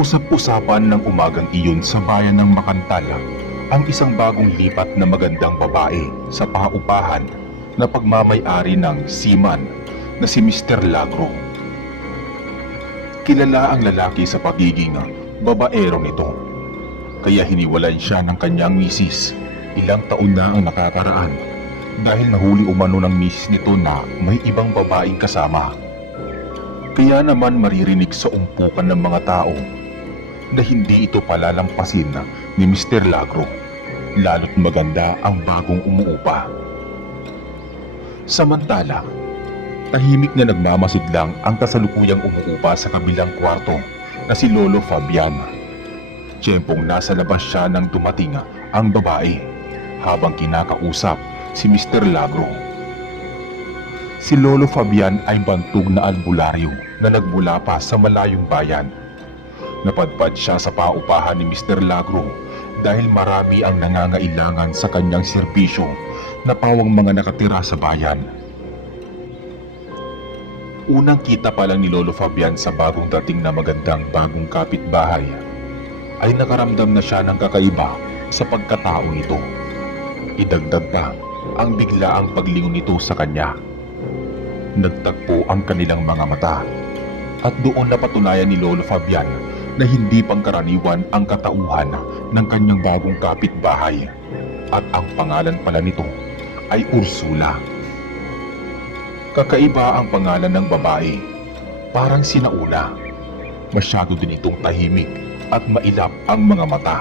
Usap-usapan ng umagang iyon sa bayan ng Makantala ang isang bagong lipat na magandang babae sa paupahan na pagmamay-ari ng seaman na si Mr. Lagro. Kilala ang lalaki sa pagiging babaero nito, kaya hiniwalay siya ng kanyang misis. Ilang taon na ang nakakaraan dahil nahuli umano ng misis nito na may ibang babaeng kasama. Kaya naman maririnig sa umpukan ng mga tao na hindi ito palalampasin ni Mr. Lagro, lalo't maganda ang bagong umuupa. Samantala, tahimik na nagmamasid lang ang kasalukuyang umuupa sa kabilang kwarto na si Lolo Fabian. Tiyempong nasa labas siya nang dumating ang babae habang kinakausap si Mr. Lagro. Si Lolo Fabian ay bantog na albularyo na nagmula pa sa malayong bayan. Napadpad siya sa paupahan ni Mr. Lagro dahil marami ang nangangailangan sa kanyang serbisyo na pawang mga nakatira sa bayan. Unang kita pa lang ni Lolo Fabian sa bagong dating na magandang bagong kapitbahay ay nakaramdam na siya ng kakaiba sa pagkatao nito. Idagdag pa ang biglaang paglingon nito sa kanya. Nagtagpo ang kanilang mga mata at doon napatunayan ni Lolo Fabian na hindi pangkaraniwan ang katauhan ng kanyang bagong kapitbahay at ang pangalan pala nito ay Ursula. Kakaiba ang pangalan ng babae, parang sinauna. Masyado din itong tahimik at mailap ang mga mata.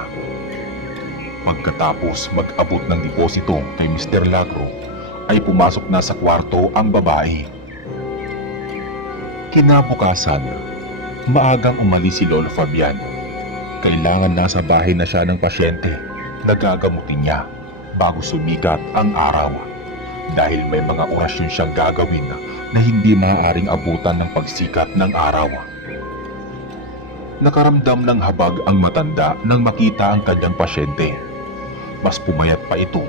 Pagkatapos mag-abot ng deposito kay Mr. Lagro ay pumasok na sa kwarto ang babae. Kinabukasan, maagang umalis si Lolo Fabian. Kailangan nasa bahay na siya ng pasyente na gagamutin niya bago sumikat ang araw dahil may mga orasyon siyang gagawin na hindi maaaring abutan ng pagsikat ng araw. Nakaramdam ng habag ang matanda nang makita ang kanyang pasyente. Mas pumayat pa ito,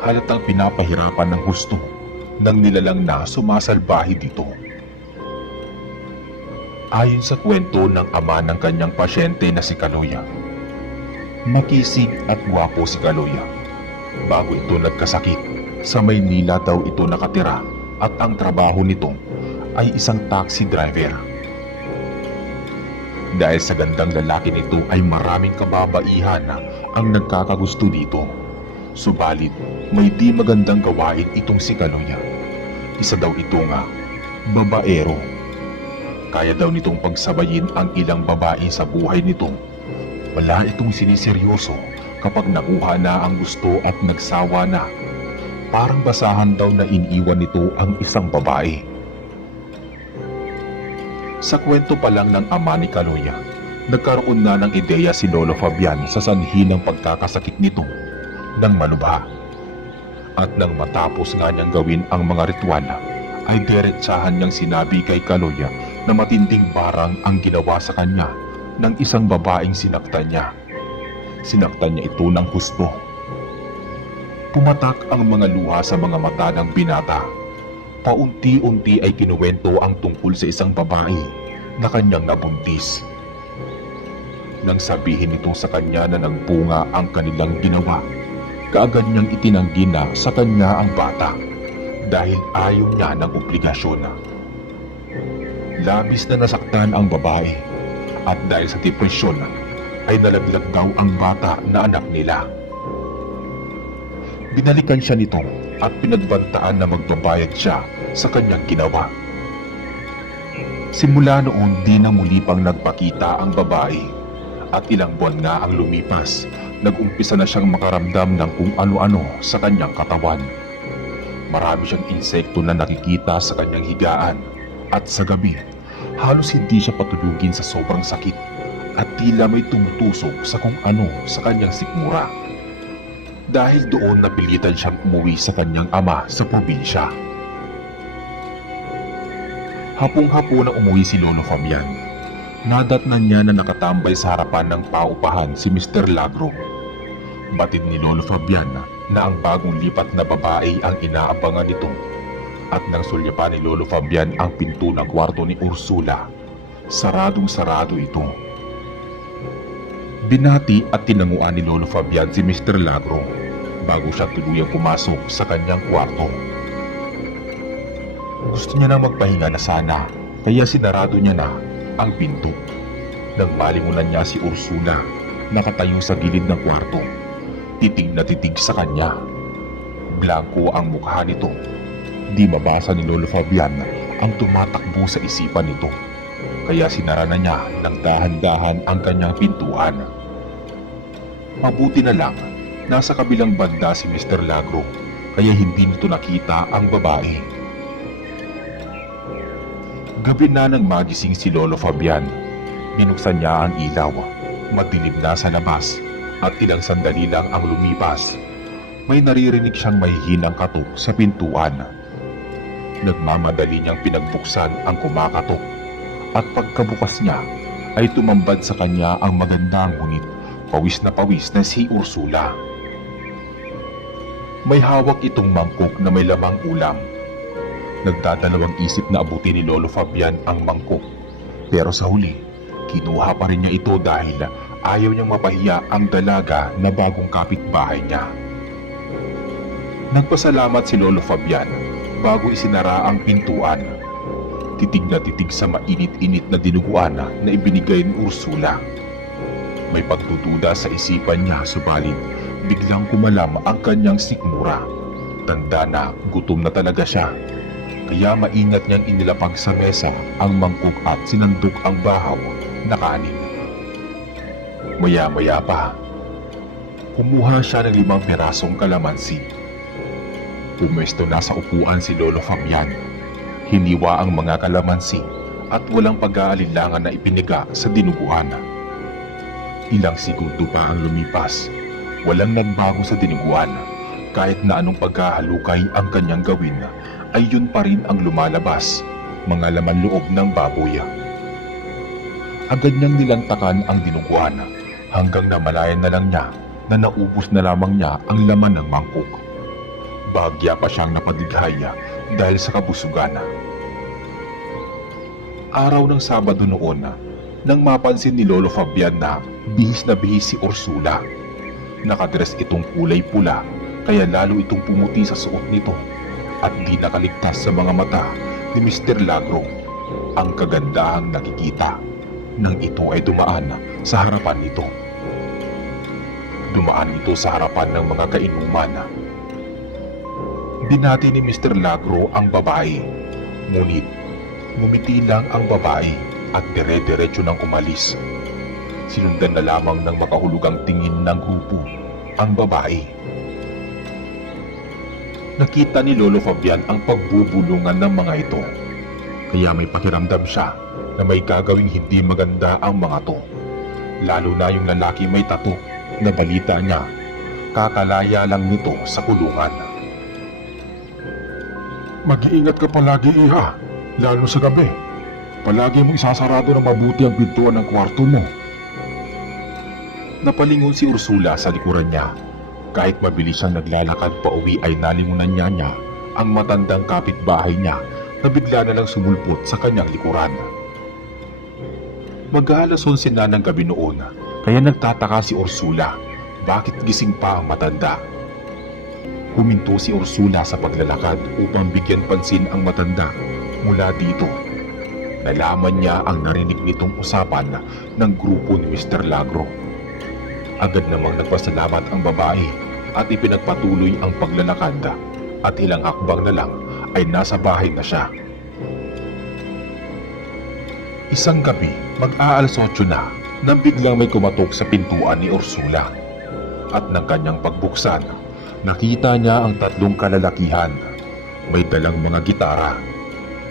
halatang pinapahirapan ng husto ng nilalang na sumasalbahe dito. Ayon sa kwento ng ama ng kanyang pasyente na si Kaloya, makisig at gwapo si Kaloya. Bago ito nagkasakit, sa Maynila daw ito nakatira at ang trabaho nito ay isang taxi driver. Dahil sa gandang lalaki nito ay maraming kababaihan ang nagkakagusto dito. Subalit may di magandang gawain itong si Kaloya. Isa daw ito nga, babaero. Kaya daw nitong pagsabayin ang ilang babae sa buhay nito. Wala itong siniseryoso kapag nakuha na ang gusto at nagsawa na. Parang basahan daw na iniwan nito ang isang babae. Sa kwento pa lang ng ama ni Kaloya, nagkaroon na ng ideya si Lolo Fabian sa sanhi ng pagkakasakit nito ng malubha. At nang matapos nga niyang gawin ang mga ritual, ay diretsahan niyang sinabi kay Kaloya na matinding barang ang ginawa sa kanya ng isang babaeng sinaktan niya. Sinaktan niya ito ng husto. Pumatak ang mga luha sa mga mata ng binata. Paunti-unti ay kinuwento ang tungkol sa isang babae na kanyang nabuntis. Nang sabihin nito sa kanya na nagbunga ang kanilang ginawa, kaagad niyang itinanggi na sa kanya ang bata dahil ayaw niya ng obligasyon. Labis na nasaktan ang babae at dahil sa depresyon ay nalaglag daw ang bata na anak nila. Binalikan siya nito at pinagbantaan na magbabayad siya sa kanyang ginawa. Simula noon di na muli pang nagpakita ang babae at ilang buwan nga ang lumipas, nag-umpisa na siyang makaramdam ng kung ano-ano sa kanyang katawan. Marami siyang insekto na nakikita sa kanyang higaan at sa gabi, halos hindi siya patulugin sa sobrang sakit at tila may tumutusok sa kung ano sa kanyang sikmura. Dahil doon napilitan siyang umuwi sa kanyang ama sa probinsya. Hapong-hapo na umuwi si Lolo Fabian. Nadatnan niya na nakatambay sa harapan ng paupahan si Mr. Lagro. Batid ni Lolo Fabian na ang bagong lipat na babae ang inaabangan nito at nang sulyapan ni Lolo Fabian ang pinto ng kwarto ni Ursula, saradong-sarado ito. Binati at tinanguan ni Lolo Fabian si Mr. Lagro bago siya tuluyang pumasok sa kanyang kwarto. Gusto niya nang magpahinga na sana, kaya sinarado niya na ang pinto. Nang malingunan niya si Ursula, nakatayo sa gilid ng kwarto, titig na titig sa kanya. Blanko ang mukha nito. Di mabasa ni Lolo Fabian ang tumatakbo sa isipan nito, kaya sinara na niya ng dahan-dahan ang kanyang pintuan. Mabuti na lang, nasa kabilang banda si Mr. Lagro, kaya hindi nito nakita ang babae. Gabi na nang magising si Lolo Fabian. Binuksan niya ang ilaw. Madilim na sa labas at ilang sandali lang ang lumipas. May naririnig siyang mahihinang katok sa pintuan. Nagmamadali niyang pinagbuksan ang kumakatok at pagkabukas niya ay tumambad sa kanya ang magandang ngunit pawis na si Ursula. May hawak itong mangkok na may lamang ulam. Nagdadalawang isip na abutin ni Lolo Fabian ang mangkok, pero sa huli, kinuha pa rin niya ito dahil ayaw niyang mapahiya ang dalaga na bagong kapitbahay niya. Nagpasalamat si Lolo Fabian bago isinara ang pintuan. Titig na titig sa mainit-init na dinuguan na ibinigay ni Ursula. May pagdududa sa isipan niya, subalit biglang kumalam ang kanyang sikmura. Tanda na gutom na talaga siya, kaya maingat niyang inilapag sa mesa ang mangkok at sinandok ang bahaw na kanin. Maya-maya pa, kumuha siya ng 5 pirasong kalamansi. Pumwesto na sa upuan si Lolo Fabian. Hiniwa ang mga kalamansi at walang pag-aalinlangan na ipiniga sa dinuguan. Ilang segundo pa ang lumipas. Walang nagbago sa dinuguan. Kahit na anong pagkahalukay ang kanyang gawin, ay yun pa rin ang lumalabas, mga laman loob ng baboy. Agad niyang nilantakan ang dinuguan hanggang namalayan na lang niya na naubos na lamang niya ang laman ng mangkok. Bagya pa siyang napadighay dahil sa kabusugan. Araw ng Sabado noon, nang mapansin ni Lolo Fabian na bihis si Ursula. Nakadress itong kulay pula, kaya lalo itong pumuti sa suot nito at di nakaligtas sa mga mata ni Mr. Lagro ang kagandahang nakikita nang ito ay dumaan sa harapan nito. Dumaan ito sa harapan ng mga kainuman. Binati ni Mr. Lagro ang babae, ngunit ngumiti lang ang babae at dire-diretso nang umalis. Sinundan na lamang ng makahulugang tingin ng grupo ang babae. Nakita ni Lolo Fabian ang pagbubulungan ng mga ito, kaya may pakiramdam siya na may gagawing hindi maganda ang mga to, lalo na yung lalaki may tattoo na balita niya kakalaya lang nito sa kulungan. Mag-iingat ka palagi, iha, lalo sa gabi. Palagi mong isasarado ng mabuti ang pintuan ng kwarto mo. Napalingon si Ursula sa likuran niya. Kahit mabilis siyang naglalakad pa uwi ay nalingunan niya ang matandang kapitbahay niya na bigla na lang sumulpot sa kanyang likuran. Mag-aalas 11 na ng gabi noon, kaya nagtataka si Ursula bakit gising pa ang matanda. Huminto si Ursula sa paglalakad upang bigyan pansin ang matanda mula dito. Nalaman niya ang narinig nitong usapan ng grupo ni Mr. Lagro. Agad namang nagpasalamat ang babae at ipinagpatuloy ang paglalakad at ilang hakbang na lang ay nasa bahay na siya. Isang gabi, mag-aalas 8 na nang biglang may kumatok sa pintuan ni Ursula. At ng kanyang pagbuksan, nakita niya ang 3 kalalakihan. May dalang mga gitara,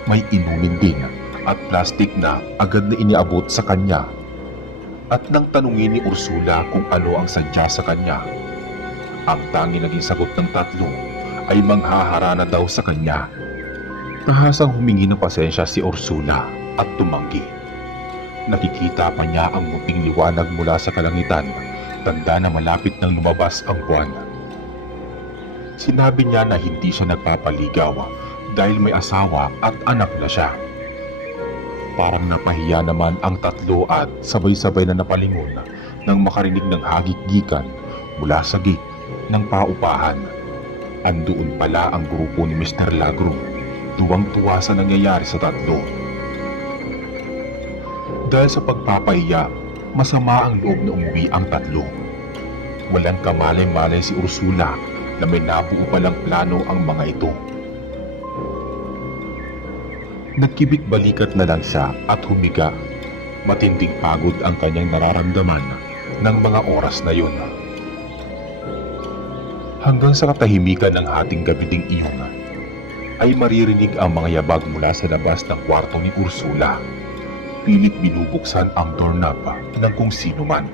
may inumin din at plastik na agad na iniabot sa kanya. At nang tanungin ni Ursula kung ano ang sadya sa kanya, ang tanging naging sagot ng 3 ay manghaharana daw sa kanya. Tahasang humingi ng pasensya si Ursula at tumanggi. Nakikita pa niya ang munting liwanag mula sa kalangitan, tanda na malapit nang lumabas ang buwan. Sinabi niya na hindi siya nagpapaligaw dahil may asawa at anak na siya. Parang napahiya naman ang 3 at sabay-sabay na napalingon nang makarinig ng hagik-gikan mula sa gate ng paupahan. Andoon pala ang grupo ni Mr. Lagro, tuwang-tuwa sa nangyayari sa tatlo. Dahil sa pagpapahiya, masama ang loob na umuwi ang tatlo. Walang kamalay-malay si Ursula na may nabuo palang plano ang mga ito. Nagkibik-balikat na lang siya at humiga. Matinding pagod ang kanyang nararamdaman ng mga oras na yun. Hanggang sa katahimikan ng hating gabi ding iyon, ay maririnig ang mga yabag mula sa labas ng kwarto ni Ursula. Pilit binubuksan ang doorknob ng kung sino man.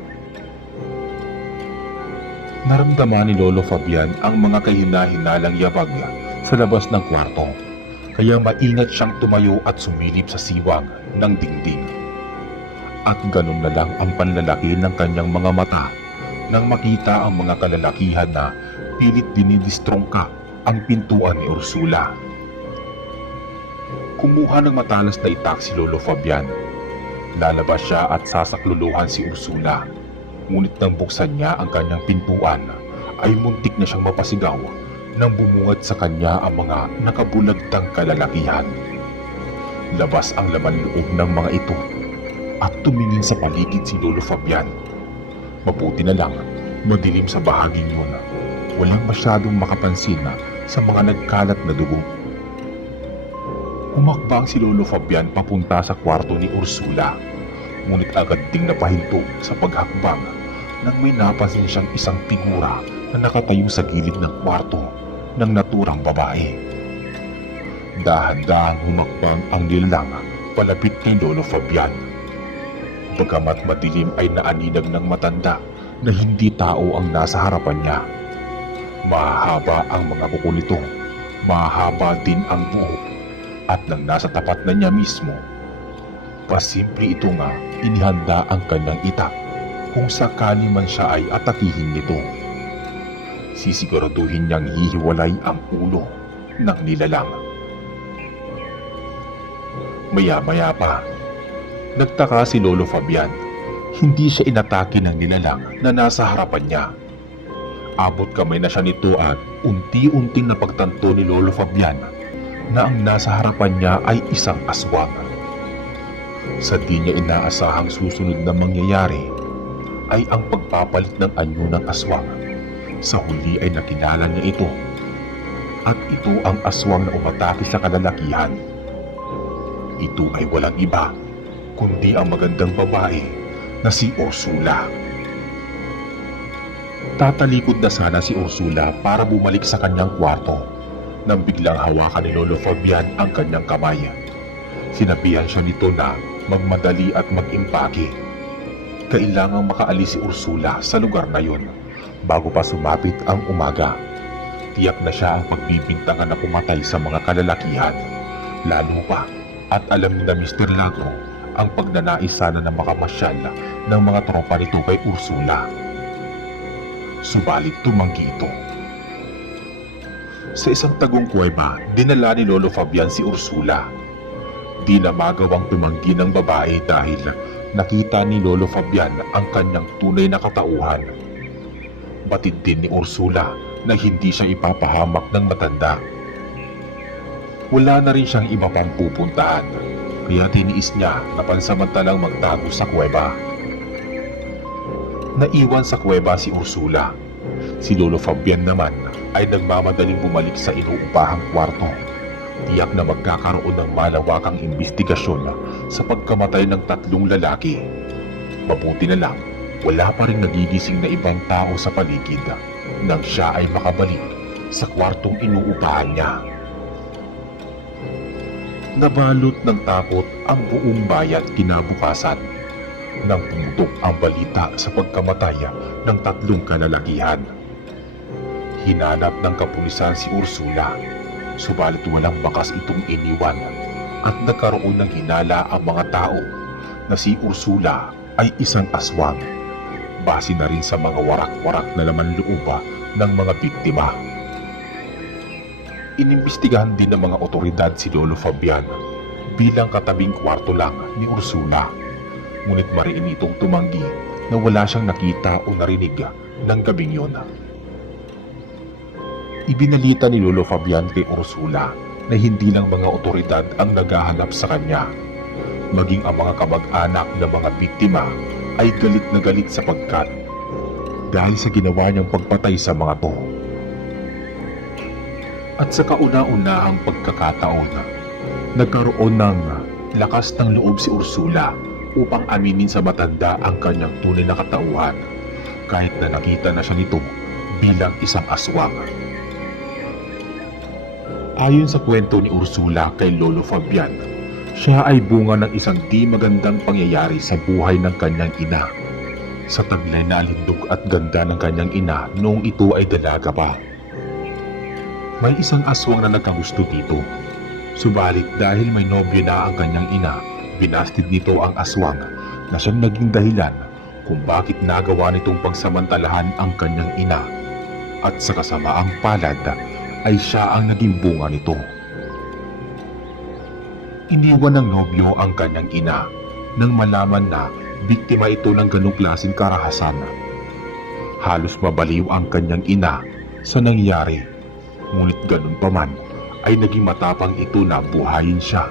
Naramdaman ni Lolo Fabian ang mga kahina-hinalang yabag sa labas ng kwarto, kaya maingat siyang tumayo at sumilip sa siwang ng dingding. At ganun na lang ang panlalaki ng kanyang mga mata nang makita ang mga kalalakihan na pilit dinidistrongka ang pintuan ni Ursula. Kumuha ng matalas na itak si Lolo Fabian. Lalabas siya at sasakluluhan si Ursula. Ngunit nang buksan niya ang kanyang pintuan, ay muntik na siyang mapasigaw nang bumungad sa kanya ang mga nakabulagtang kalalakihan. Labas ang laman loob ng mga ito at tumingin sa paligid si Lolo Fabian. Mabuti na lang, madilim sa bahaging yun. Walang masyadong makapansin sa mga nagkalat na dugo. Humakbang si Lolo Fabian papunta sa kwarto ni Ursula. Ngunit agad ding napahinto sa paghakbang nang may napansin siyang isang figura na nakatayo sa gilid ng kwarto ng naturang babae. Dahan-dahan humakbang ang nilalang palapit kay Lolo Fabian. Bagamat madilim ay naaninag ng matanda na hindi tao ang nasa harapan niya. Mahaba ang mga kuko nito, mahaba din ang buhok, at nang nasa tapat na niya mismo, pasimple ito nga inihanda ang kanyang itak kung sakali man siya ay atakihin nito. Sisiguraduhin niyang hihiwalay ang ulo ng nilalang. Maya-maya pa, nagtaka si Lolo Fabian. Hindi siya inatake ng nilalang na nasa harapan niya. Abot kamay na siya nito at unti-unting napagtanto ni Lolo Fabian na ang nasa harapan niya ay isang aswang. Sa di niya inaasahang susunod na mangyayari ay ang pagpapalit ng anyo ng aswang. Sa huli ay nakilala niya ito. At ito ang aswang na umatake sa kalalakihan. Ito ay walang iba kundi ang magandang babae na si Ursula. Tatalikod na sana si Ursula para bumalik sa kanyang kwarto nang biglang hawakan ni Lolo Fabian ang kanyang kamay. Sinabihan siya nito na magmadali at mag-impake. Kailangang makaalis si Ursula sa lugar na yun bago pa sumapit ang umaga. Tiyak na siya ang pagbibintangan na pumatay sa mga kalalakihan. Lalo pa at alam ni na Mr. Lagro ang pagnanais sana na makamasyal ng mga tropa nito kay Ursula. Subalit tumanggi ito. Sa isang tagong kuweba, dinala ni Lolo Fabian si Ursula. Di na magawang tumanggi ng babae dahil nakita ni Lolo Fabian ang kanyang tunay na katauhan. Batid din ni Ursula na hindi siya ipapahamak ng matanda. Wala na rin siyang iba pang pupuntahan, kaya tiniis niya na pansamantalang magtago sa kuweba. Naiwan sa kuweba si Ursula. Si Lolo Fabian naman ay nagmamadaling bumalik sa inuupahang kwarto. Tiyak na magkakaroon ng malawakang imbestigasyon sa pagkamatay ng tatlong lalaki. Mabuti na lang, wala pa rin nagigising na ibang tao sa paligid nang siya ay makabalik sa kwartong inuupahan niya. Nabalot ng takot ang buong bayan kinabukasan nang pumutok ang balita sa pagkamatay ng tatlong kalalakihan. Hinanap ng kapulisan si Ursula, subalit walang bakas itong iniwan at nagkaroon ng hinala ang mga tao na si Ursula ay isang aswang, base na rin sa mga warak-warak na laman loob ng mga biktima. Inimbestigahan din ng mga otoridad si Lolo Fabian bilang katabing kwarto lang ni Ursula. Ngunit mariin itong tumanggi na wala siyang nakita o narinig ng gabing yon. Ibinalita ni Lolo Fabian kay Ursula na hindi lang mga otoridad ang naghahanap sa kanya. Maging ang mga kamag-anak ng mga biktima ay galit na galit sapagkat dahil sa ginawa niyang pagpatay sa mga to. At sa kauna-una ang pagkakataon, nagkaroon ng lakas ng loob si Ursula upang aminin sa matanda ang kanyang tunay na katauhan kahit na nakita na siya nito bilang isang aswang. Ayon sa kwento ni Ursula kay Lolo Fabian, siya ay bunga ng isang di magandang pangyayari sa buhay ng kanyang ina. Sa taglay na alindog at ganda ng kanyang ina noong ito ay dalaga pa. May isang aswang na nagkagusto dito. Subalit dahil may nobyo na ang kanyang ina, binastid nito ang aswang na siyang naging dahilan kung bakit nagawa nitong pagsamantalahan ang kanyang ina. At sa kasamaang palad ay siya ang naging bunga nito. Iniwan ng nobyo ang kanyang ina nang malaman na biktima ito ng ganong klaseng karahasan. Halos mabaliw ang kanyang ina sa nangyari, ngunit ganun pa man ay naging matapang ito na buhayin siya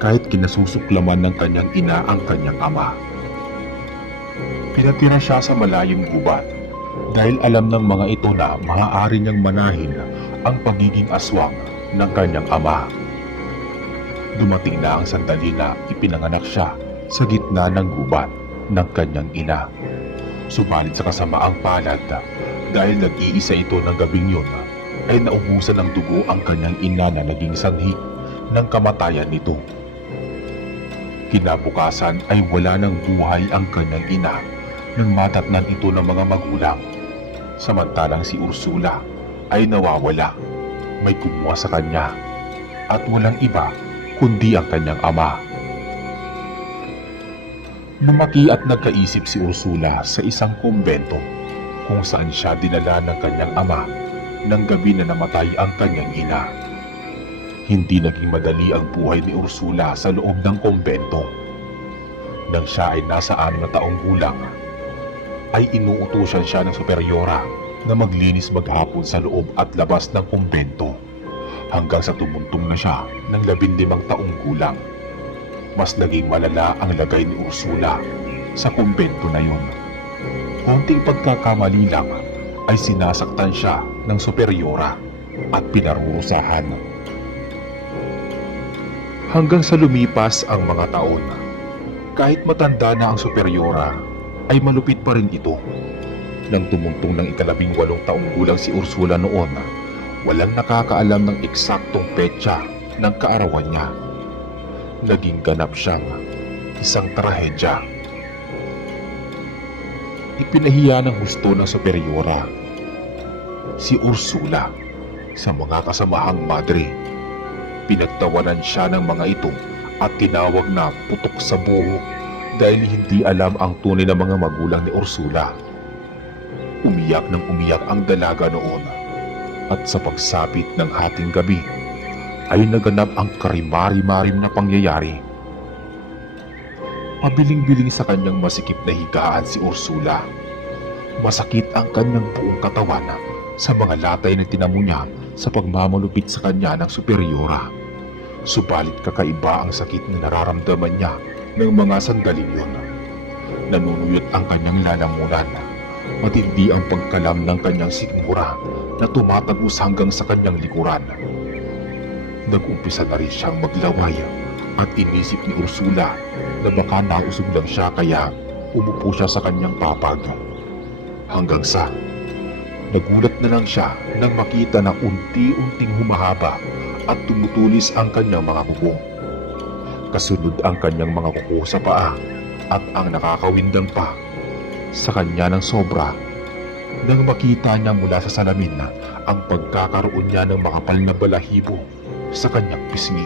kahit kinasusuklaman ng kanyang ina ang kanyang ama. Pinatira siya sa malayong gubat dahil alam ng mga ito na maaari niyang manahin ang pagiging aswang ng kanyang ama. Dumating na ang sandali na ipinanganak siya sa gitna ng gubat ng kanyang ina. Subalit sa kasamaang palad, dahil nag-iisa ito ng gabing yun, ay naubusan ng dugo ang kanyang ina na naging sanhi ng kamatayan nito. Kinabukasan ay wala ng buhay ang kanyang ina nang madatnan ito ng mga magulang. Samantalang si Ursula ay nawawala. May kumuha sa kanya at walang iba kundi ang kanyang ama. Lumaki at nagkaisip si Ursula sa isang kumbento kung saan siya dinala ng kanyang ama ng gabi na namatay ang kanyang ina. Hindi naging madali ang buhay ni Ursula sa loob ng kumbento. Nang siya ay nasa 6 na taong gulang, ay inuutusan siya ng superyora na maglinis maghapon sa loob at labas ng kumbento hanggang sa tumuntong na siya ng 15 taong gulang. Mas naging malala ang lagay ni Ursula sa kumbento na yun. Konting pagkakamali lang ay sinasaktan siya ng superyora at pinarurusahan. Hanggang sa lumipas ang mga taon, kahit matanda na ang superyora, ay malupit pa rin ito. Nang tumuntong ng 18 taong gulang si Ursula noon, walang nakakaalam ng eksaktong petsa ng kaarawan niya. Naging ganap siyang isang trahedya. Ipinahiya ng husto ng superyora si Ursula sa mga kasamahang madre. Pinagtawanan siya ng mga ito at tinawag na putok sa buho dahil hindi alam ang tunay na mga magulang ni Ursula. Umiyak ng umiyak ang dalaga noon at sa pagsapit ng hating gabi ay naganap ang karimari-marim na pangyayari. Pabiling-biling sa kanyang masikip na higaan si Ursula. Masakit ang kanyang buong katawan sa mga latay na tinamo niya sa pagmamalupit sa kanya ng superyora. Subalit kakaiba ang sakit na nararamdaman niya ng mga sandaling yun. Nanunuyot ang kanyang lalamunan. Matindi ang pagkalam ng kanyang sikmura na tumatagos hanggang sa kanyang likuran. Nag-umpisa na rin siyang maglaway at inisip ni Ursula na baka nausog lang siya kaya umupo siya sa kanyang papag. Hanggang sa nagulat na lang siya nang makita na unti-unting humahaba at tumutulis ang kanyang mga kuko. Kasunod ang kanyang mga kuko sa paa at ang nakakawindang pa sa kanya ng sobra nang makita niya mula sa salamin na ang pagkakaroon niya ng makapal na balahibo sa kanyang pisngi.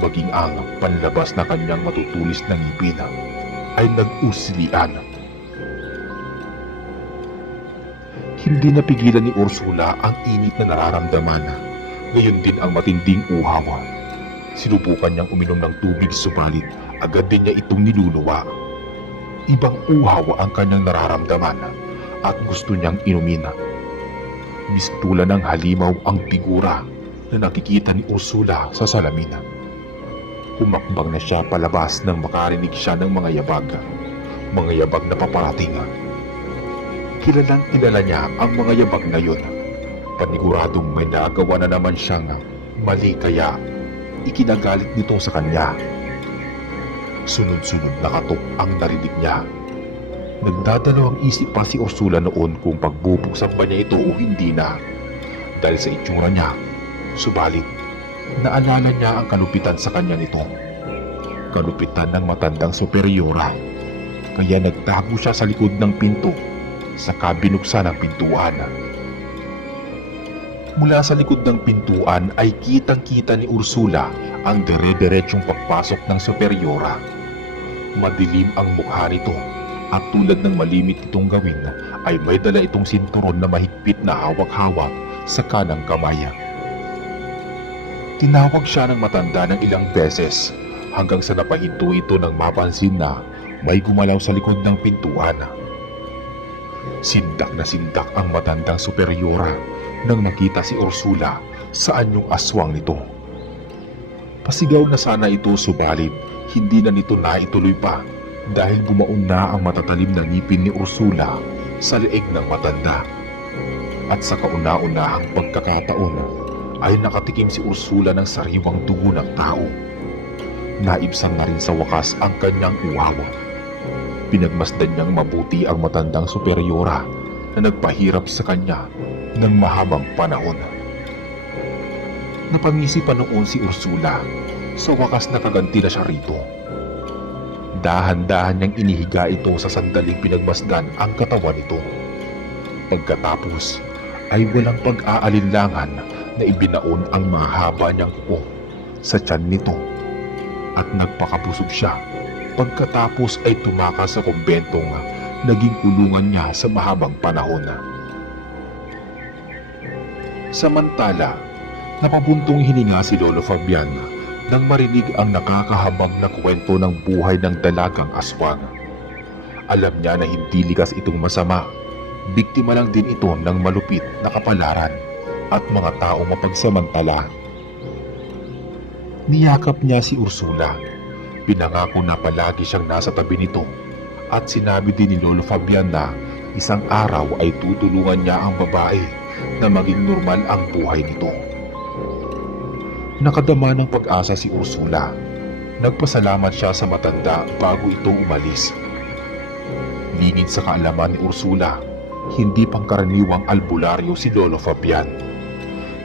Maging ang panlabas na kanyang matutulis na ngipin ay nag-usilian. Hindi napigilan ni Ursula ang init na nararamdaman. Ngayon din ang matinding uhaw. Sinubukan niyang uminom ng tubig subalit agad din niya itong niluluwa. Ibang uhaw ang kanyang nararamdaman at gusto niyang inumin. Mistula ng halimaw ang figura na nakikita ni Ursula sa salamin. Humakbang na siya palabas nang makarinig siya ng mga yabag na paparating. Kilalang kilala niya ang mga yabag na yun. Paniguradong may nagawa na naman siyang mali kaya ikinagalit nito sa kanya. Sunod-sunod na katok ang narinig niya. Nagdadalawang isip pa si Ursula noon kung pagbubuksan ba niya ito o hindi na. Dahil sa itsura niya, subalit naalala niya ang kalupitan sa kanya nito. Kalupitan ng matandang superyora. Kaya nagtago siya sa likod ng pinto, saka binuksan ang pintuan. Mula sa likod ng pintuan ay kitang-kita ni Ursula ang dire-diretsong pagpasok ng superyora. Madilim ang mukha nito at tulad ng malimit itong gawin ay may dala itong sinturon na mahigpit na hawak-hawak sa kanang kamay. Tinawag siya ng matanda ng ilang beses hanggang sa napahinto ito nang mapansin na may gumalaw sa likod ng pintuan. Sindak na sindak ang matandang superyora nang makita si Ursula sa anyong aswang nito. Pasigaw na sana ito subalit hindi na nito naituloy pa dahil bumaon na ang matatalim na ngipin ni Ursula sa leeg ng matanda. At sa kauna-unahang pagkakataon ay nakatikim si Ursula ng sariwang dugo ng tao. Naibsan na rin sa wakas ang kanyang uhaw. Pinagmasdan niyang mabuti ang matandang superyora na nagpahirap sa kanya ng mahabang panahon. Napangisi pa noon si Ursula. Sa wakas nakaganti na siya rito. Dahan-dahan niyang inihiga ito sa sandaling pinagmasdan ang katawan nito. Pagkatapos ay walang pag-aalinlangan na ibinaon ang mahaba niyang kuko sa tiyan nito at nagpakabusog siya. Pagkatapos ay tumakas sa kumbentong naging kulungan niya sa mahabang panahon. Samantala, napabuntong hininga si Lolo Fabian nang marinig ang nakakahabag na kwento ng buhay ng dalagang aswang. Alam niya na hindi likas itong masama. Biktima lang din ito ng malupit na kapalaran at mga taong mapagsamantala. Niyakap niya si Ursula. Pinangako na palagi siyang nasa tabi nito at sinabi din ni Lolo Fabian na isang araw ay tutulungan niya ang babae na maging normal ang buhay nito. Nakadama ng pag-asa si Ursula. Nagpasalamat siya sa matanda bago ito umalis. Lingid sa kaalaman ni Ursula, hindi pangkaraniwang albularyo si Lolo Fabian.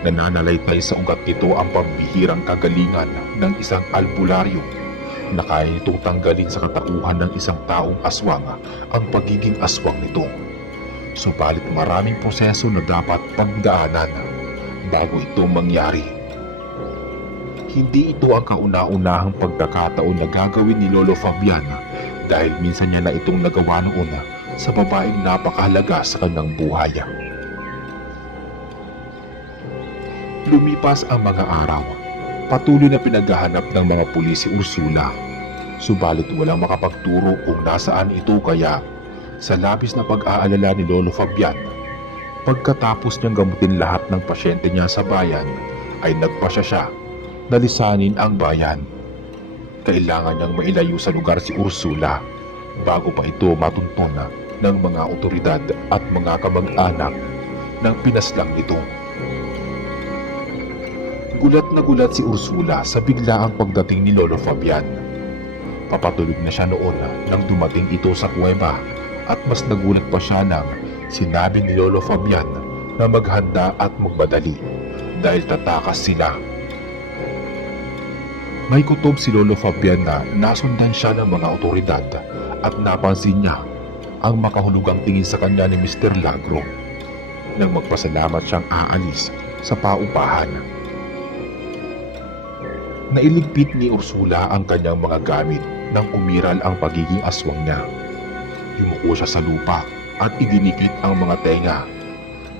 Nananalaytay sa ugat nito ang pambihirang kagalingan ng isang albularyo na kaya nitong tanggalin sa katauhan ng isang taong aswang ang pagiging aswang nito. Subalit maraming proseso na dapat pagdaanan bago ito mangyari. Hindi ito ang kauna-unahang pagkakataon na gagawin ni Lolo Fabian dahil minsan niya na itong nagawa noon sa babaeng napakahalaga sa kanyang buhay. Lumipas ang mga araw. Patuloy na pinaghahanap ng mga pulis si Ursula. Subalit walang makapagturo kung nasaan ito kaya sa labis na pag-aalala ni Lolo Fabian, pagkatapos niyang gamutin lahat ng pasyente niya sa bayan, ay nagpasya siya na lisanin ang bayan. Kailangan niyang mailayo sa lugar si Ursula bago pa ito matunton ng mga otoridad at mga kamag-anak ng pinaslang nito. Gulat na gulat si Ursula sa biglaang pagdating ni Lolo Fabian. Papatulog na siya noon nang dumating ito sa kuweba at mas nagulat pa siya nang sinabi ni Lolo Fabian na maghanda at magmadali dahil tatakas sila. May kutob si Lolo Fabian na nasundan siya ng mga otoridad at napansin niya ang makahulugang tingin sa kanya ni Mr. Lagro. Nang magpasalamat siyang aalis sa paupahan. Nailigpit ni Ursula ang kanyang mga gamit nang umiral ang pagiging aswang niya. Yumuko siya sa lupa at idinikit ang mga tenga.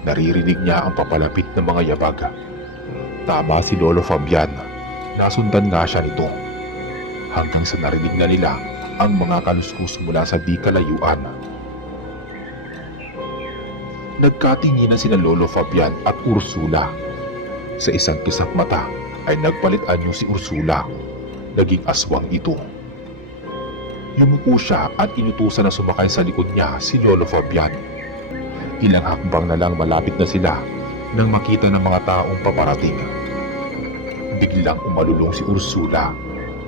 Naririnig niya ang papalapit ng mga yabag. Tama si Lolo Fabian. Nasundan nga siya nito. Hanggang sa narinig na nila ang mga kaluskus mula sa di kalayuan. Nagkatinginan sina Lolo Fabian at Ursula. Sa isang kisap mata ay nagpalit anyo si Ursula. Naging aswang ito. Yumuko siya at inutusan na sumakay sa likod niya si Lolo Fabian. Ilang hakbang na lang malapit na sila nang makita ng mga taong paparating. Biglang umalulong si Ursula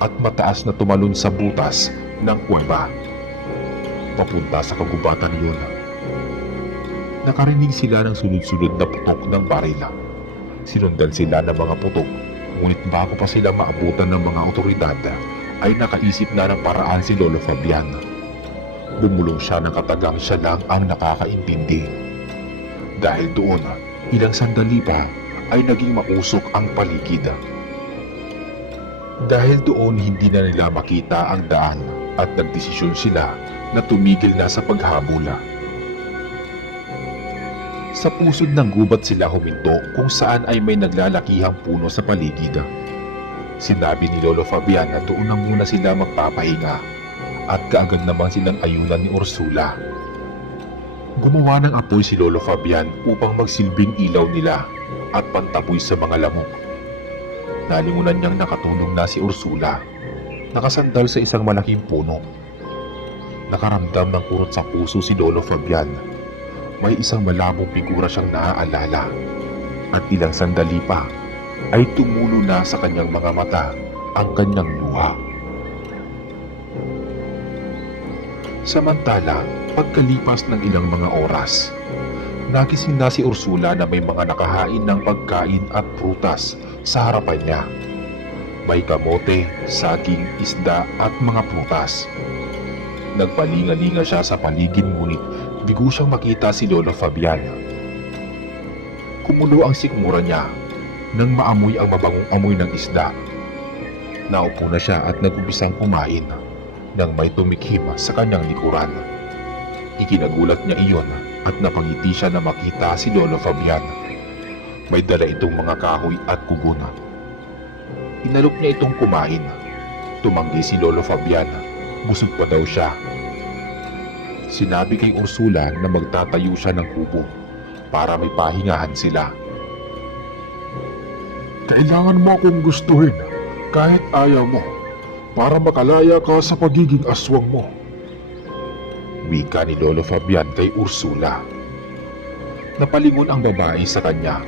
at mataas na tumalon sa butas ng kuweba. Papunta sa kagubatan yun. Nakarinig sila ng sunod-sunod na putok ng barila. Sinundan sila ng mga putok, ngunit bago pa sila maabutan ng mga otoridad, ay nakaisip na ng paraan si Lolo Fabian. Bumulong siya ng katagang siya lang ang nakakaintindi. Dahil doon, ilang sandali pa ay naging mausok ang paligid. Dahil doon hindi na nila makita ang daan at nagdesisyon sila na tumigil na sa paghabol. Sa pusod ng gubat sila huminto kung saan ay may naglalakihang puno sa paligid. Sinabi ni Lolo Fabian na doon na muna sila magpapahinga at kaagad naman silang ayunan ni Ursula. Gumawa ng apoy si Lolo Fabian upang magsilbing ilaw nila at pantaboy sa mga lamok. Nalingunan niyang nakatulong na si Ursula, nakasandal sa isang malaking puno. Nakaramdam ng kurot sa puso si Lolo Fabian. May isang malabong figura siyang naaalala at ilang sandali pa ay tumulo na sa kanyang mga mata ang kanyang luha. Samantala, pagkalipas ng ilang mga oras, nagising na si Ursula na may mga nakahain ng pagkain at prutas sa harapan niya. May kamote, saging, isda at mga prutas. Nagpalinga-linga siya sa paligid ngunit bigo siyang makita si Lolo Fabian. Kumulo ang sikmura niya nang maamoy ang mabangong amoy ng isda. Naupo na siya at nag-umpisang kumain nang may tumikhim sa kanyang likuran. Ikinagulat niya iyon at napangiti siya na makita si Lolo Fabian. May dala itong mga kahoy at kugon. Inalok niya itong kumain. Tumanggi si Lolo Fabian. Busog pa daw siya. Sinabi kay Ursula na magtatayo siya ng kubo para may pahingahan sila. Kailangan mo akong gustuhin kahit ayaw mo para makalaya ka sa pagiging aswang mo. Wika ni Lolo Fabian kay Ursula. Napalingon ang babae sa kanya.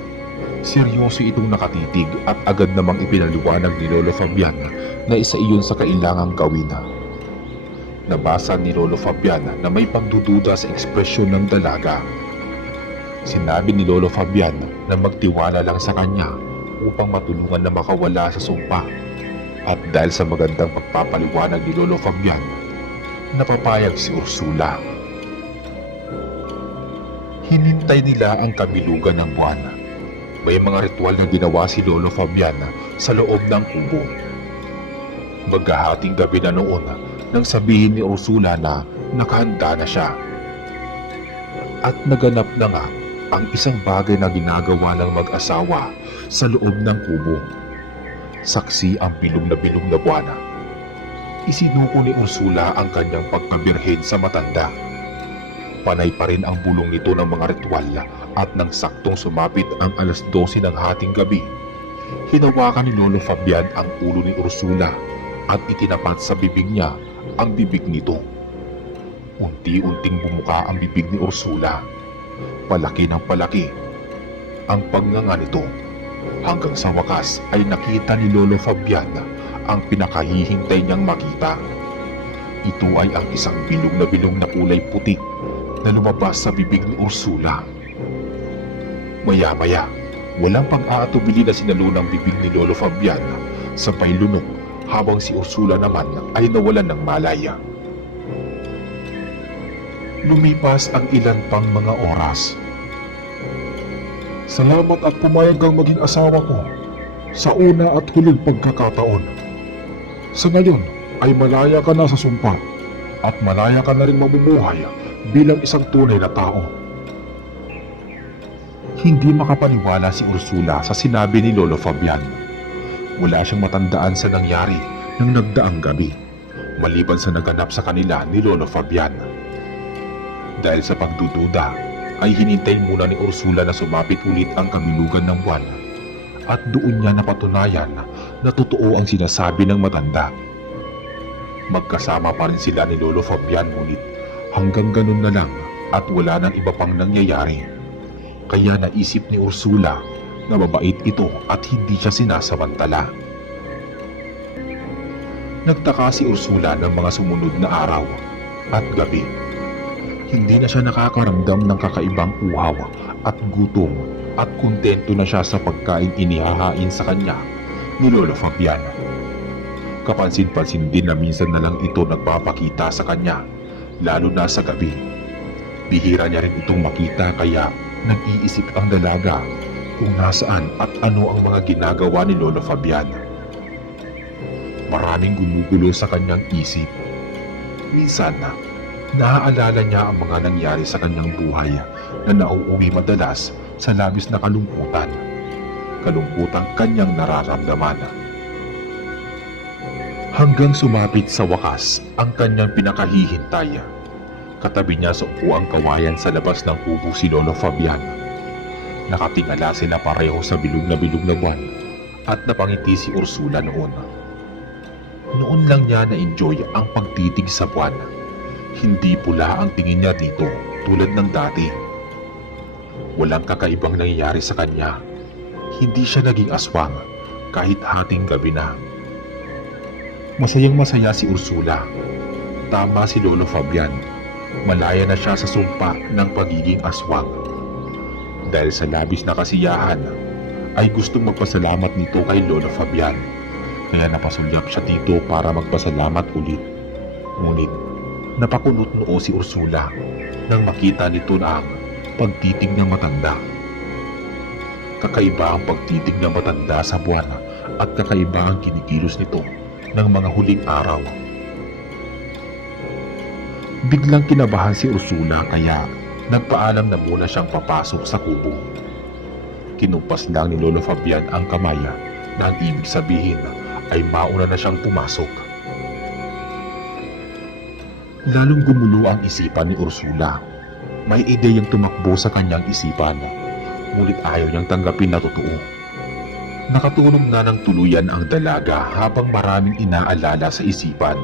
Seryoso itong nakatitig at agad namang ipinaliwanag ni Lolo Fabian na isa iyon sa kailangang gawin. Nabasa ni Lolo Fabian na may pagdududa sa ekspresyon ng dalaga. Sinabi ni Lolo Fabian na magtiwala lang sa kanya upang matulungan na makawala sa sumpa. At dahil sa magandang pagpapaliwanag ni Lolo Fabian, napapayag si Ursula. Hinintay nila ang kabilugan ng buwan. May mga ritual na ginawa si Lolo Fabian sa loob ng kubo. Maghahating gabi na noon nang sabihin ni Ursula na nakahanda na siya. At naganap na nga ang isang bagay na ginagawa ng mag-asawa sa loob ng kubo. Saksi ang bilog na buwan. Isinuko ni Ursula ang kanyang pagkabirhen sa matanda. Panay pa rin ang bulong nito ng mga ritual at nang saktong sumapit ang alas 12 ng hating gabi, hinawakan ni Lolo Fabian ang ulo ni Ursula at itinapat sa bibig niya ang bibig nito. Unti-unting bumuka ang bibig ni Ursula. Palaki ng palaki ang pagnganga nito hanggang sa wakas ay nakita ni Lolo Fabian ang pinakahihintay niyang makita. Ito ay ang isang bilog na kulay puti na lumabas sa bibig ni Ursula. Maya-maya, walang pag-aatubili na sinalunang bibig ni Lolo Fabian sabay lunok habang si Ursula naman ay nawalan ng malaya. Lumipas ang ilan pang mga oras. Salamat at pumayag kang maging asawa ko sa una at huling pagkakataon. Sa ngayon ay malaya ka na sa sumpa at malaya ka na rin mamumuhay bilang isang tunay na tao. Hindi makapaniwala si Ursula sa sinabi ni Lolo Fabian. Wala siyang matandaan sa nangyari ng nagdaang gabi. maliban sa naganap sa kanila ni Lolo Fabian. Dahil sa pagdududa, ay hinintay muna ni Ursula na sumapit ulit ang kabilugan ng buwan at doon niya napatunayan na totoo ang sinasabi ng matanda. Magkasama pa rin sila ni Lolo Fabian ngunit hanggang ganun na lang at wala nang iba pang nangyayari. Kaya naisip ni Ursula na mabait ito at hindi siya sinasamantala. Nagtaka si Ursula ng mga sumunod na araw at gabi. Hindi na siya nakakaramdam ng kakaibang uhaw at gutom at kontento na siya sa pagkain inihahain sa kanya ni Lolo Fabian. Kapansin-pansin din na minsan na lang ito nagpapakita sa kanya, lalo na sa gabi. Bihira niya rin itong makita kaya nag-iisip ang dalaga kung nasaan at ano ang mga ginagawa ni Lolo Fabian. Maraming gumugulo sa kanyang isip. Minsan naaalala niya ang mga nangyari sa kanyang buhay na nauuwi madalas sa labis na kalungkutan. Kalungkutang kanyang nararamdaman. Hanggang sumapit sa wakas ang kanyang pinakahihintay. Katabi niya sa upuang kawayan sa labas ng kubo si Lolo Fabian. Nakatingala sila pareho sa bilog na buwan at napangiti si Ursula noon. Noon lang niya na-enjoy ang pagtitig sa buwan. Hindi pula ang tingin niya dito tulad ng dati. Walang kakaibang nangyayari sa kanya. Hindi siya naging aswang kahit hating gabi na. Masayang masaya si Ursula. Tama si Lolo Fabian. Malaya na siya sa sumpa ng pagiging aswang. Dahil sa labis na kasiyahan, ay gustong magpasalamat nito kay Lolo Fabian. Kaya napasulyap siya dito para magpasalamat ulit. Ngunit napakunot noo si Ursula nang makita nito na ang pagtitig ng matanda. Kakaiba ang pagtitig ng matanda sa buwan at kakaiba ang kinikilos nito ng mga huling araw. Biglang kinabahan si Ursula kaya nagpaalam na muna siyang papasok sa kubo. Kinumpas lang ni Lolo Fabian ang kamay na ang ibig sabihin ay mauna na siyang pumasok. Lalong gumulo ang isipan ni Ursula. May ideyang tumakbo sa kanyang isipan, ngunit ayaw niyang tanggapin na totoo. Nakatulog na ng tuluyan ang dalaga habang maraming inaalala sa isipan.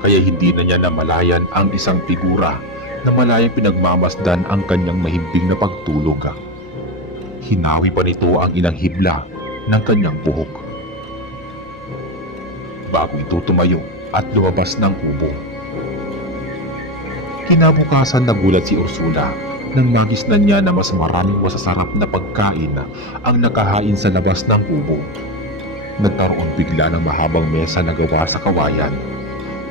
Kaya hindi na niya namalayan ang isang figura na malayang pinagmamasdan ang kanyang mahimbing na pagtulog. Hinawi pa nito ang ilang hibla ng kanyang buhok. Bago ito tumayo at lumabas ng kubo. Kinabukasan nagulat si Ursula nang magisnan niya na mas maraming masasarap na pagkain ang nakahain sa labas ng kubo. Nagkaroon bigla ng mahabang mesa na gawa sa kawayan,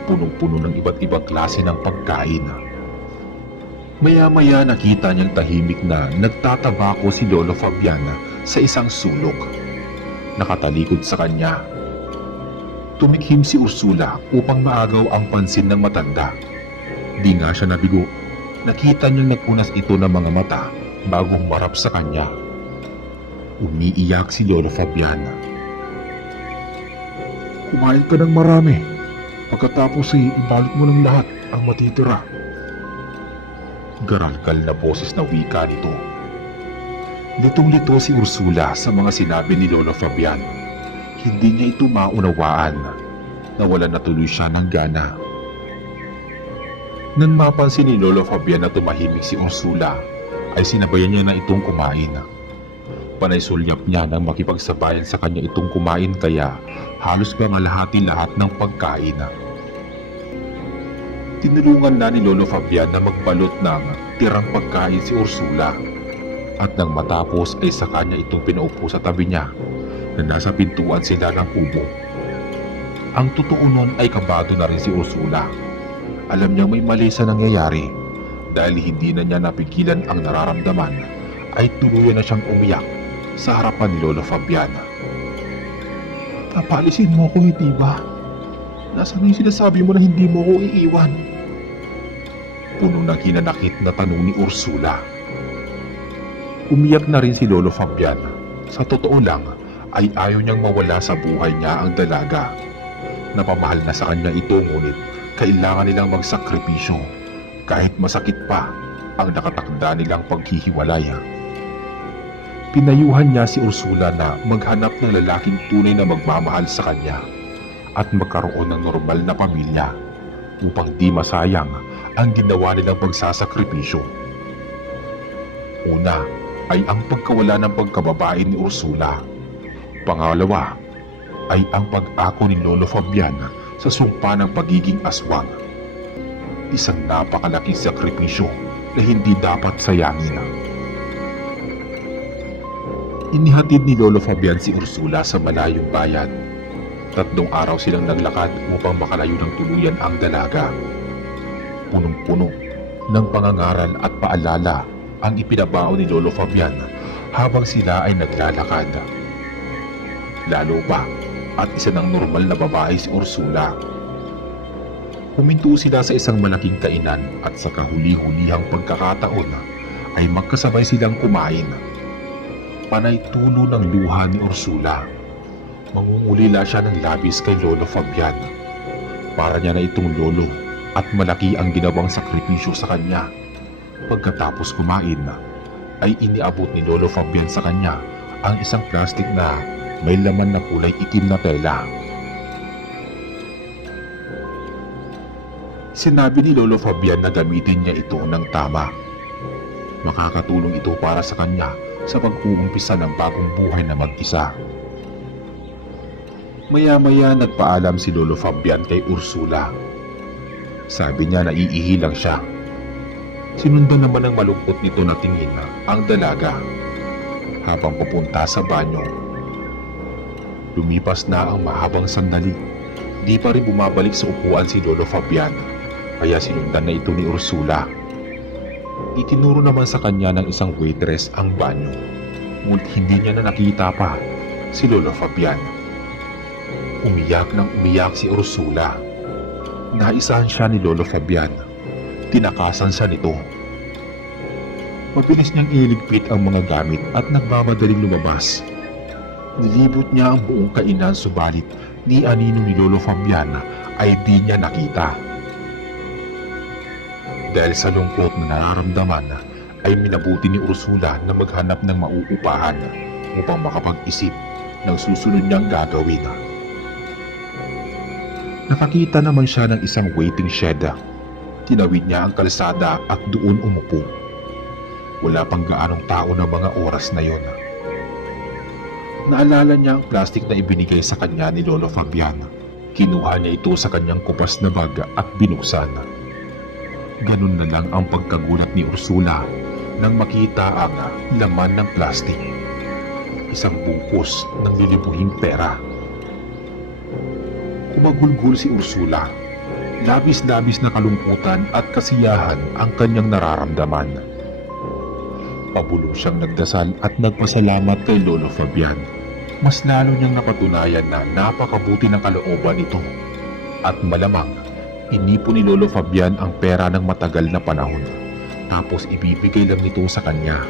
punong-puno ng iba't ibang klase ng pagkain. Maya-maya nakita niyang tahimik na nagtatabako si Lolo Fabian sa isang sulok. Nakatalikod sa kanya. Tumikhim si Ursula upang maagaw ang pansin ng matanda. Di nga siya nabigo. Nakita niyang nagpunas ito ng mga mata bago humarap sa kanya. Umiiyak si Lolo Fabian. Kumain ka ng marami. Pagkatapos ibalot mo ng lahat ang matitira. Garalkal na boses na wika nito. Litong-lito si Ursula sa mga sinabi ni Lolo Fabian. Hindi niya ito maunawaan. Nawalan na tuloy siya ng gana. Nang mapansin ni Lolo Fabian na tumahimik si Ursula, ay sinabayan niya na itong kumain. Panay sulyap niya nang makipagsabayan sa kanya itong kumain kaya halos bangalahati lahat ng pagkain. Tinulungan na ni Lolo Fabian na magbalot ng tirang pagkain si Ursula. At nang matapos ay sa kanya itong pinaupo sa tabi niya na nasa pintuan sila ng kubo. Ang totoo nun ay kabado na rin si Ursula. Alam niyang may mali sa nangyayari dahil hindi na niya napigilan ang nararamdaman ay tuluyan na siyang umiyak sa harapan ni Lolo Fabian. Papalisin mo ako, hindi ba? Nasaan yung sinasabi mo na hindi mo ako iiwan? Puno ng hinanakit na tanong ni Ursula. Umiyak na rin si Lolo Fabian. Sa totoo lang ay ayaw niyang mawala sa buhay niya ang dalaga. Napamahal na sa kanya ito, ngunit kailangan nilang magsakripisyo kahit masakit pa ang nakatakda nilang paghihiwalay. Pinayuhan niya si Ursula na maghanap ng lalaking tunay na magmamahal sa kanya at magkaroon ng normal na pamilya upang di masayang ang ginawa nilang pagsasakripisyo. Una ay ang pagkawala ng pagkababae ni Ursula. Pangalawa ay ang pag-ako ni Lolo Fabian sa sumpa ng pagiging aswang. Isang napakalaking sakripisyo na hindi dapat sayangin. Inihatid ni Lolo Fabian si Ursula sa malayong bayan. 3 araw silang naglakad upang makalayo ng tuluyan ang dalaga. Punong-puno ng pangangaral at paalala ang ipinabao ni Lolo Fabian habang sila ay naglalakad. Lalo pa at isa ng normal na babae si Ursula. Huminto sila sa isang malaking kainan at sa kahuli-hulihang pagkakataon ay magkasabay silang kumain. Panay tulo ng luha ni Ursula. Mangungulila siya ng labis kay Lolo Fabian. Para niya na itong lolo at malaki ang ginawang sakripisyo sa kanya. Pagkatapos kumain, ay iniabot ni Lolo Fabian sa kanya ang isang plastik na may laman na kulay itim na tela. Sinabi ni Lolo Fabian na gamitin niya ito ng tama. Makakatulong ito para sa kanya sa pag-uumpisa ng bagong buhay na mag-isa. Maya-maya nagpaalam si Lolo Fabian kay Ursula. Sabi niya na iihi lang siya. Sinundan naman ng malungkot nito na tingin ang dalaga. Habang pupunta sa banyo, lumipas na ang mahabang sandali. Di pa rin bumabalik sa upuan si Lolo Fabian, kaya sinundan na ito ni Ursula. Itinuro naman sa kanya ng isang waitress ang banyo, ngunit hindi niya na nakita pa si Lolo Fabian. Umiyak ng umiyak si Ursula. Naisahan siya ni Lolo Fabian. Tinakasan siya nito. Mabilis niyang iniligpit ang mga gamit at nagmamadaling lumabas. Nilibot niya ang buong kainan, subalit ni anino ni Lolo Fabian ay di niya nakita. Dahil sa lungkot na nararamdaman, ay minabuti ni Ursula na maghanap ng mauupahan upang makapag-isip ng susunod niyang gagawin. Nakakita naman siya ng isang waiting shed. Tinawid niya ang kalsada at doon umupo. Wala pang gaanong tao na mga oras na yon. Naalala niya ang plastik na ibinigay sa kanya ni Lolo Fabian. Kinuha niya ito sa kanyang kupas na bag at binuksan. Ganun na lang ang pagkagulat ni Ursula nang makita ang laman ng plastik. Isang bungkus ng lilibuhing pera. Kumagulgul si Ursula. Labis-labis na kalungkutan at kasiyahan ang kanyang nararamdaman. Pabulong siyang nagdasal at nagpasalamat kay Lolo Fabian. Mas lalo niyang napatunayan na napakabuti ng kalooban nito. At malamang, inipon ni Lolo Fabian ang pera ng matagal na panahon. Tapos ibibigay lang nito sa kanya.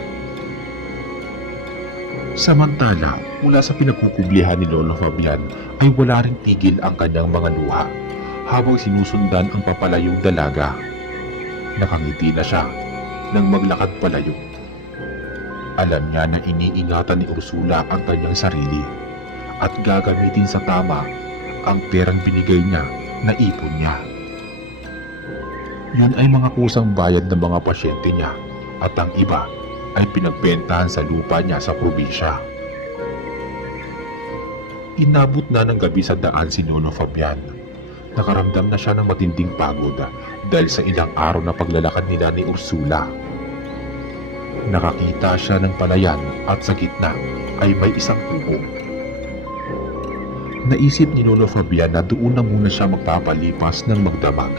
Samantala, mula sa pinagkukublihan ni Lolo Fabian ay wala ring tigil ang kanyang mga luha habang sinusundan ang papalayong dalaga. Nakangiti na siya nang maglakad palayo. Alam niya na iniingatan ni Ursula ang kanyang sarili at gagamitin sa tama ang perang binigay niya na ipon niya. Yan ay mga kusang bayad ng mga pasyente niya at ang iba ay pinagbentahan sa lupa niya sa probinsya. Inabot na ng gabi sa daan si Lolo Fabian. Nakaramdam na siya ng matinding pagod dahil sa ilang araw na paglalakad nila ni Ursula. Nakakita siya ng palayan at sa gitna ay may isang kubo. Naisip ni Lolo Fabian na doon na muna siya magpapalipas ng magdamag.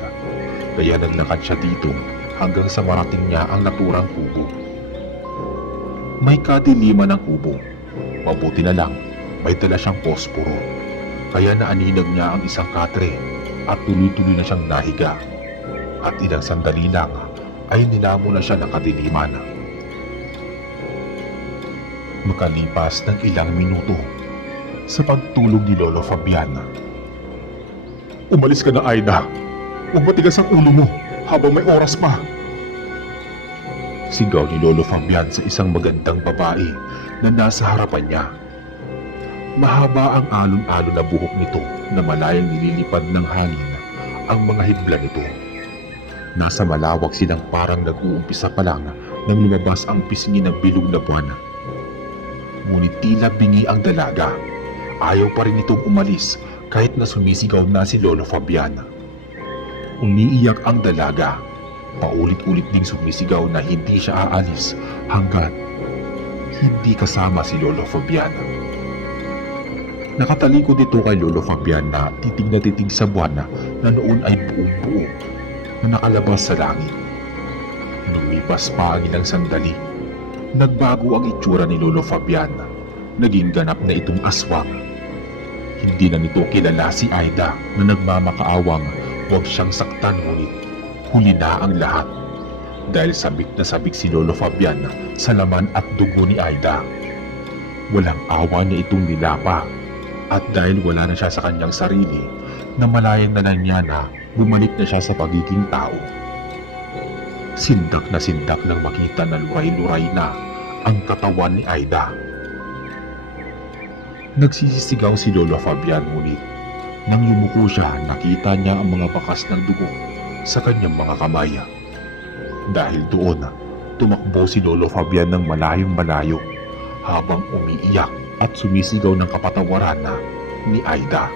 Kaya naglakad siya dito hanggang sa marating niya ang naturang kubo. May kadiliman ng kubo. Mabuti na lang, may dala siyang posporo. Kaya naaninag niya ang isang katre at tuloy-tuloy na siyang nahiga. At ilang sandali lang ay nilamo na siya ng kadiliman. Makalipas ng ilang minuto sa pagtulog ni Lolo Fabian, Umalis ka na, Aida. Huwag matigas ang ulo mo habang may oras pa. Sigaw ni Lolo Fabian sa isang magandang babae na nasa harapan niya. Mahaba ang alon-alon na buhok nito na malayang nililipad ng hangin ang mga hibla nito. Nasa malawak silang parang nag-uumpisa pa lang nang lumabas ang pisngi ng bilog na buwan. Ngunit tila bingi ang dalaga. Ayaw pa rin itong umalis kahit na sumisigaw na si Lolo Fabian. Umiiyak ang dalaga. Paulit-ulit ding sumisigaw na hindi siya aalis hanggat hindi kasama si Lolo Fabian. Nakatalikod ito kay Lolo Fabian na titig na titig sa buwan na noon ay buong buo na nakalabas sa langit. Lumipas pa ang ilang sandali. Nagbago ang itsura ni Lolo Fabian. Naging ganap na itong aswang. Hindi na nito kilala si Aida na nagmamakaawang huwag siyang saktan, ngunit huli na ang lahat. Dahil sabik na sabik si Lolo Fabian sa laman at dugo ni Aida. Walang awa niya itong nilapa. At dahil wala na siya sa kanyang sarili, namalayang na lang niya na bumalik na siya sa pagiging tao. Sindak nang makita na luray-luray na ang katawan ni Aida. Nagsisisigaw si Lolo Fabian, ngunit nang yumuko siya, nakita niya ang mga bakas ng dugo sa kanyang mga kamay. Dahil doon, tumakbo si Lolo Fabian ng malayong-malayo habang umiiyak at sumisigaw ng kapatawaran ni Aida.